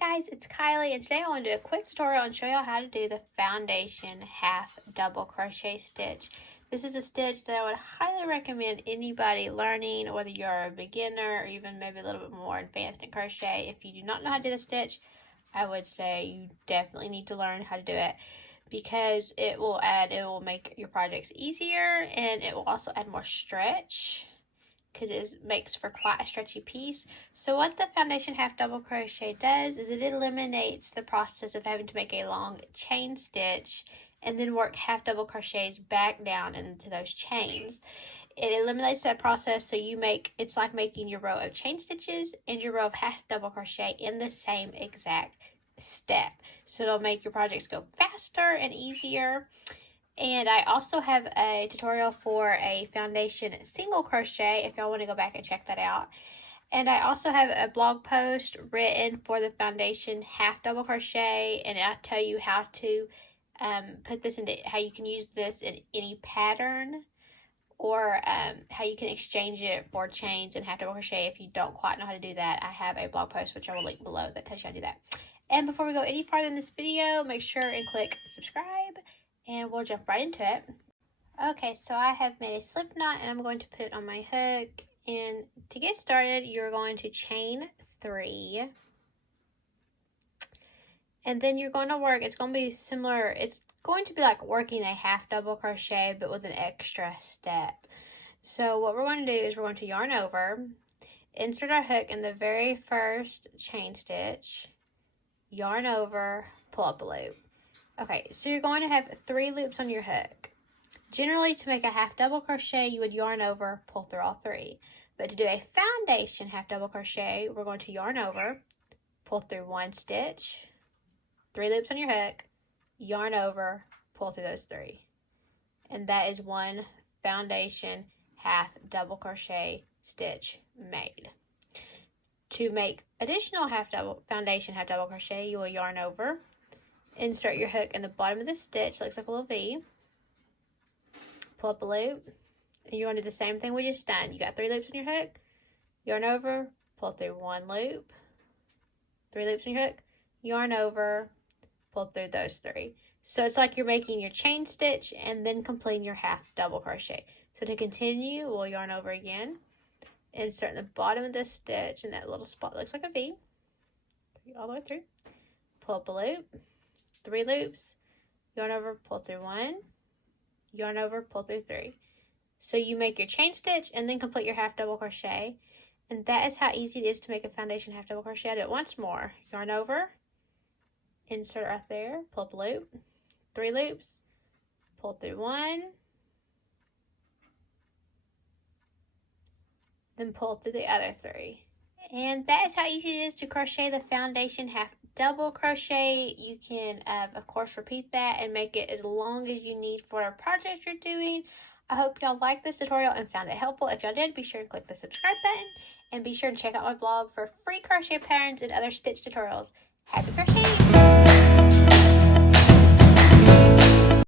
Hi guys, it's Kylie, and today I want to do a quick tutorial and show y'all how to do the foundation half double crochet stitch. This is a stitch that I would highly recommend anybody learning, whether you're a beginner or even maybe a little bit more advanced in crochet. If you do not know how to do the stitch, I would say you definitely need to learn how to do it, because it will make your projects easier, and it will also add more stretch, because it makes for quite a stretchy piece. So what the foundation half double crochet does is it eliminates the process of having to make a long chain stitch and then work half double crochets back down into those chains. It eliminates that process, so it's like making your row of chain stitches and your row of half double crochet in the same exact step. So it'll make your projects go faster and easier. And I also have a tutorial for a foundation single crochet if y'all want to go back and check that out. And I also have a blog post written for the foundation half double crochet, and I tell you how to put this into, how you can use this in any pattern, or how you can exchange it for chains and half double crochet if you don't quite know how to do that. I have a blog post which I will link below that tells you how to do that. And before we go any farther in this video, make sure and click subscribe, and we'll jump right into it. Okay, so I have made a slip knot and I'm going to put it on my hook. And to get started, you're going to chain 3. And then you're going to work, it's going to be similar, it's going to be like working a half double crochet but with an extra step. So what we're going to do is we're going to yarn over, insert our hook in the very first chain stitch, yarn over, pull up a loop. Okay, so you're going to have 3 loops on your hook. Generally, to make a half double crochet, you would yarn over, pull through all 3. But to do a foundation half double crochet, we're going to yarn over, pull through 1 stitch, 3 loops on your hook, yarn over, pull through those 3. And that is one foundation half double crochet stitch made. To make additional foundation half double crochet, you will yarn over, insert your hook in the bottom of the stitch, looks like a little V, pull up a loop, and you're going to do the same thing we just done. You got 3 loops on your hook, yarn over, pull through 1 loop, 3 loops on your hook, yarn over, pull through those 3. So it's like you're making your chain stitch and then completing your half double crochet. So to continue, we'll yarn over again, insert in the bottom of this stitch in that little spot that looks like a V, all the way through, pull up a loop, 3 loops, yarn over, pull through 1, yarn over, pull through 3. So you make your chain stitch and then complete your half double crochet. And that is how easy it is to make a foundation half double crochet. I'll do it once more. Yarn over, insert right there, pull up a loop, 3 loops, pull through 1, then pull through the other 3. And that is how easy it is to crochet the foundation half double crochet. You can of course repeat that and make it as long as you need for a project you're doing. I hope y'all liked this tutorial and found it helpful. If y'all did, be sure to click the subscribe button and be sure to check out my blog for free crochet patterns and other stitch tutorials. Happy crocheting!